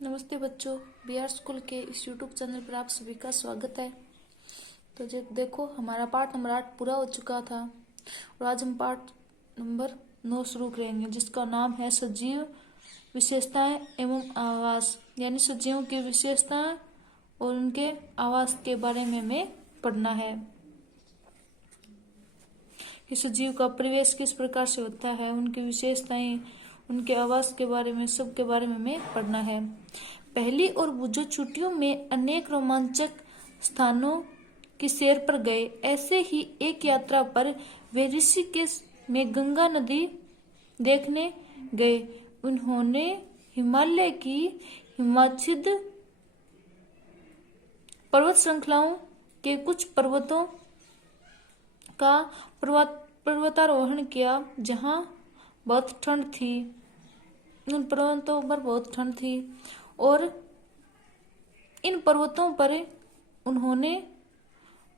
नमस्ते बच्चों, बिहार स्कूल के इस यूट्यूब चैनल पर आप सभी का स्वागत है। तो देखो, हमारा पाठ नंबर 8 पूरा हो चुका था और आज हम पाठ नंबर 9 शुरू करेंगे, जिसका नाम है सजीव विशेषताएं एवं आवास। यानी सजीवों की विशेषताएं और उनके आवास के बारे में हमें पढ़ना है कि सजीव का परिवेश किस प्रकार से होता है, उनकी विशेषताएं, उनके आवास के बारे में, सब के बारे में हमें पढ़ना है। पहली और बुझो छुट्टियों में अनेक रोमांचक स्थानों की सैर पर गए। ऐसे ही एक यात्रा पर वे ऋषिकेश में गंगा नदी देखने गए। उन्होंने हिमालय की हिमाच्छिद पर्वत श्रृंखलाओं के कुछ पर्वतों का पर्वतारोहण किया, जहां बहुत ठंड थी। उन पर्वतों पर बहुत ठंड थी और इन पर्वतों पर उन्होंने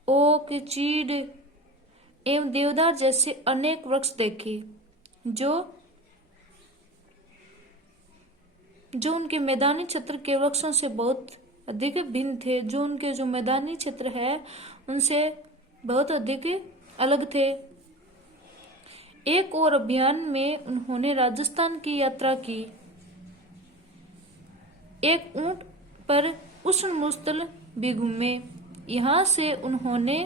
ओक, चीड़ एवं देवदार जैसे अनेक वृक्ष देखे, जो उनके मैदानी क्षेत्र के वृक्षों से बहुत अधिक भिन्न थे, जो उनके मैदानी क्षेत्र है उनसे बहुत अधिक अलग थे। एक और अभियान में उन्होंने राजस्थान की यात्रा की। एक ऊंट पर उष्ण मुस्तल भी घूमे। यहाँ से उन्होंने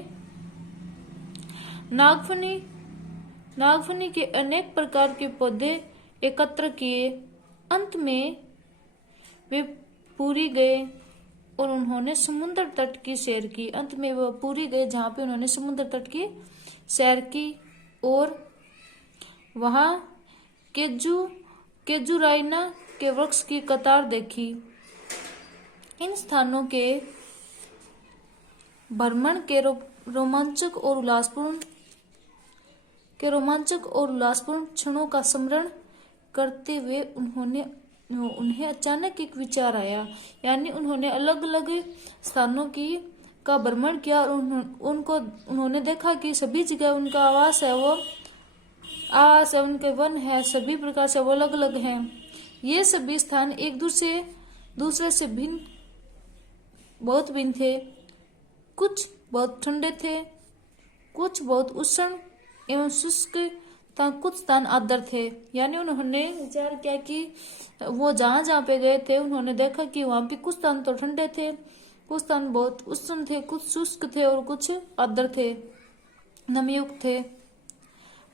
नागफनी के अनेक प्रकार के पौधे एकत्र किए। अंत में वे पुरी गए और उन्होंने समुद्र तट की सैर की। अंत में वह पुरी गए, जहाँ पे उन्होंने समुद्र तट की सैर की और वहां केजुराइना के वृक्ष की कतार देखी। इन स्थानों के भ्रमण के रोमांचक और उल्लासपूर्ण क्षणों का स्मरण करते हुए उन्हें अचानक एक विचार आया। यानी उन्होंने अलग अलग स्थानों का भ्रमण किया और उन्होंने देखा कि सभी जगह उनका आवास है, उनके वन है, सभी प्रकार से वो अलग अलग हैं। ये सभी स्थान एक दूसरे से बहुत भिन्न थे। कुछ बहुत ठंडे थे, कुछ बहुत उष्ण एवं शुष्क, कुछ स्थान आर्द्र थे। यानी उन्होंने विचार किया कि वो जहाँ पे गए थे, उन्होंने देखा कि वहां पे कुछ स्थान तो ठंडे थे, कुछ स्थान बहुत उष्ण थे, कुछ शुष्क थे और कुछ आर्द्र थे, नमयुक्त थे।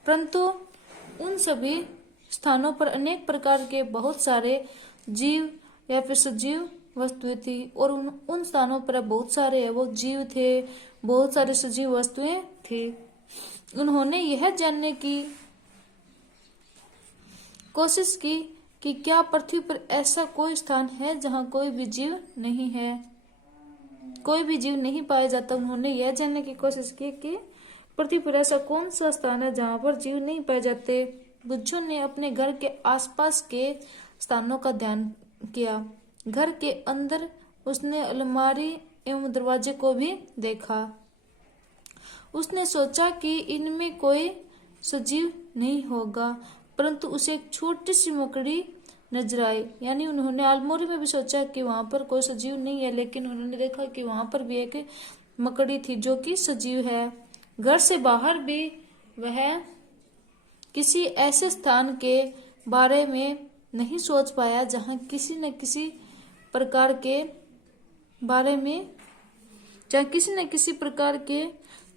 परंतु उन सभी स्थानों पर अनेक प्रकार के बहुत सारे जीव या फिर सजीव वस्तुएं थी और उन स्थानों पर बहुत सारे वो जीव थे, बहुत सारे सजीव वस्तुएं थी। उन्होंने यह जानने की कोशिश की कि क्या पृथ्वी पर ऐसा कोई स्थान है जहां कोई भी जीव नहीं है, कोई भी जीव नहीं पाया जाता। उन्होंने यह जानने की कोशिश की कि पृथ्वी पर ऐसा कौन सा स्थान है जहां पर जीव नहीं पाए जाते। बुद्धू ने अपने घर के आसपास के स्थानों का ध्यान किया। घर के अंदर उसने अलमारी एवं दरवाजे को भी देखा। उसने सोचा कि इनमें कोई सजीव नहीं होगा, परंतु उसे एक छोटी सी मकड़ी नजर आई। यानी उन्होंने अलमारी में भी सोचा कि वहां पर कोई सजीव नहीं है, लेकिन उन्होंने देखा कि वहां पर भी एक मकड़ी थी जो कि सजीव है। घर से बाहर भी वह किसी ऐसे स्थान के बारे में नहीं सोच पाया जहां किसी न किसी प्रकार के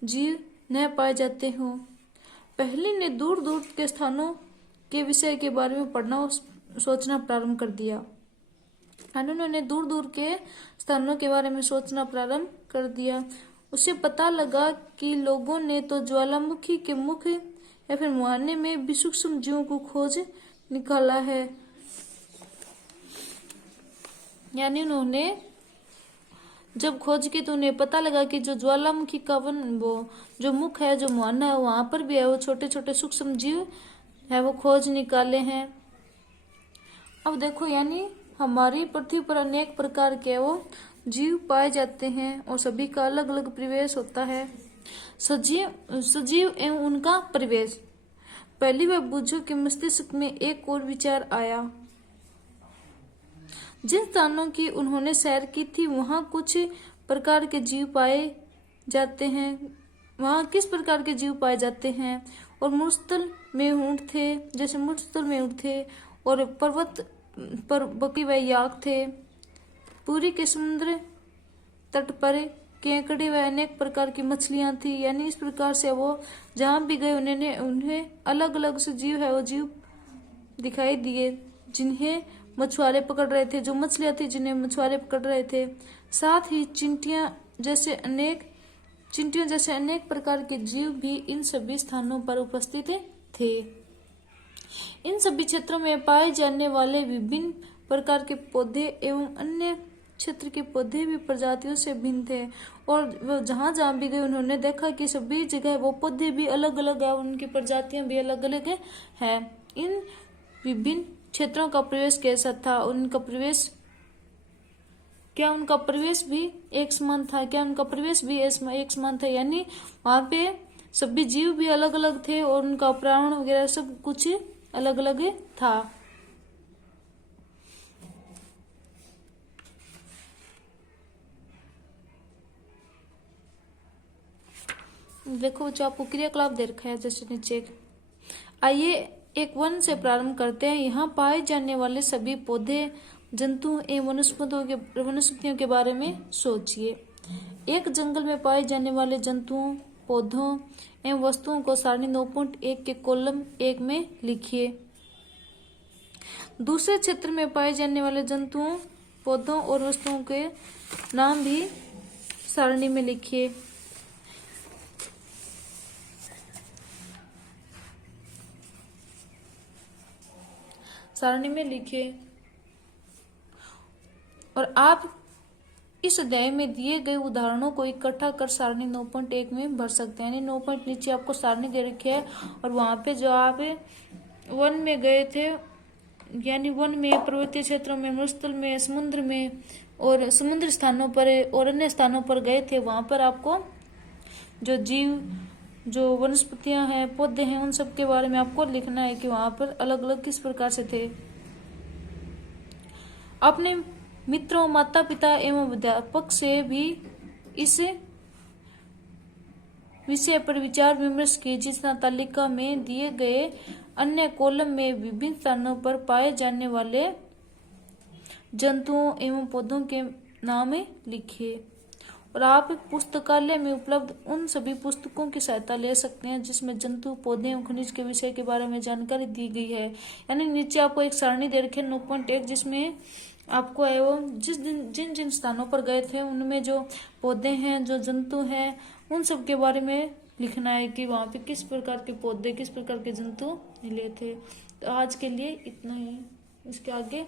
जीव न पाए जाते हों। पहले ने दूर दूर के स्थानों के विषय के बारे में पढ़ना और सोचना प्रारंभ कर दिया। उन्होंने दूर दूर के स्थानों के बारे में सोचना प्रारंभ कर दिया। उसे पता लगा कि लोगों ने तो ज्वालामुखी के मुख या फिर मुहाने में भी सूक्ष्म जीवों को खोज निकाला है। यानी उन्होंने जब खोज की तो उन्हें पता लगा कि जो ज्वालामुखी का जो मुख है, जो मुहाना है, वहां पर भी है वो छोटे छोटे सूक्ष्म जीव है, वो खोज निकाले हैं। अब देखो, यानी हमारी पृथ्वी पर अनेक प्रकार के वो जीव पाए जाते हैं और सभी का अलग अलग परिवेश होता है। सजीव एवं उनका परिवेश। पहली बार बुद्धू के मस्तिष्क में एक और विचार आया। जिन स्थानों की उन्होंने सैर की थी वहां कुछ प्रकार के जीव पाए जाते हैं, वहां किस प्रकार के जीव पाए जाते हैं। और मरुस्थल में ऊंट थे, जैसे मरुस्थल में ऊंट थे, और पर्वत पर बकरी व याक थे। पूरी के समुद्र तट पर केकड़े व अनेक प्रकार की मछलियां थी। यानी इस प्रकार से वो जहां भी गए उन्हें अलग अलग से जीव है वो जीव दिखाई दिए जिन्हें मछुआरे पकड़ रहे थे, जो मछलियां थी जिन्हें मछुआरे पकड़ रहे थे। साथ ही चिंटियों जैसे अनेक प्रकार के जीव भी इन सभी स्थानों पर उपस्थित थे। इन सभी क्षेत्रों में पाए जाने वाले विभिन्न प्रकार के पौधे एवं अन्य क्षेत्र के पौधे भी प्रजातियों से भिन्न थे। और वो जहां जहां भी गए उन्होंने देखा कि सभी जगह वो पौधे भी अलग अलग है, उनकी प्रजातियां भी अलग अलग है। इन विभिन्न क्षेत्रों का प्रवेश कैसा था, उनका प्रवेश भी एक समान था, क्या उनका प्रवेश भी एक समान था। यानी वहां पे सभी जीव भी अलग अलग थे और उनका प्राण वगैरह सब कुछ अलग अलग था। देखो जो आपको क्रियाकलाप दे रखा है जैसे नीचे। आइए एक वन से प्रारंभ करते हैं। यहाँ पाए जाने वाले सभी पौधे, जंतु एवं वनस्पतियों के बारे में सोचिए। एक जंगल में पाए जाने वाले जंतुओं, पौधों एवं वस्तुओं को सारणी 9.1 के कॉलम 1 में लिखिए। दूसरे क्षेत्र में पाए जाने वाले जंतुओं, पौधों और वस्तुओं के नाम भी सारणी में लिखिए। सारणी में लिखिए। और आप इस अध्याय में दिए गए उदाहरणों को इकट्ठा कर सारणी 9.1 में भर सकते हैं। यानी 9 पॉइंट नीचे आपको सारणी दे रखी है और वहां पे जो आप वन में गए थे, यानी वन में, पर्वतीय क्षेत्रों में, मरुस्थल में, समुद्र में और समुद्र स्थानों पर और अन्य स्थानों पर गए थे, वहां पर आपको जो जीव, जो वनस्पतियां हैं, पौधे हैं, उन सब के बारे में आपको लिखना है कि वहां पर अलग अलग किस प्रकार से थे। अपने मित्रों, माता पिता एवं अध्यापक से भी इस विषय पर विचार विमर्श कीजिए तथा तालिका में दिए गए अन्य कॉलम में विभिन्न स्थानों पर पाए जाने वाले जंतुओं एवं पौधों के नाम लिखिए। और आप पुस्तकालय में उपलब्ध उन सभी पुस्तकों की सहायता ले सकते हैं जिसमें जंतु, पौधे एवं खनिज के विषय के बारे में जानकारी दी गई है। यानी नीचे आपको एक सारणी दे रखी है 9.1, जिसमें आपको एवं जिन जिन स्थानों पर गए थे उनमें जो पौधे हैं, जो जंतु हैं, उन सब के बारे में लिखना है कि वहाँ पे किस प्रकार के पौधे, किस प्रकार के जंतु मिले थे। तो आज के लिए इतना ही, इसके आगे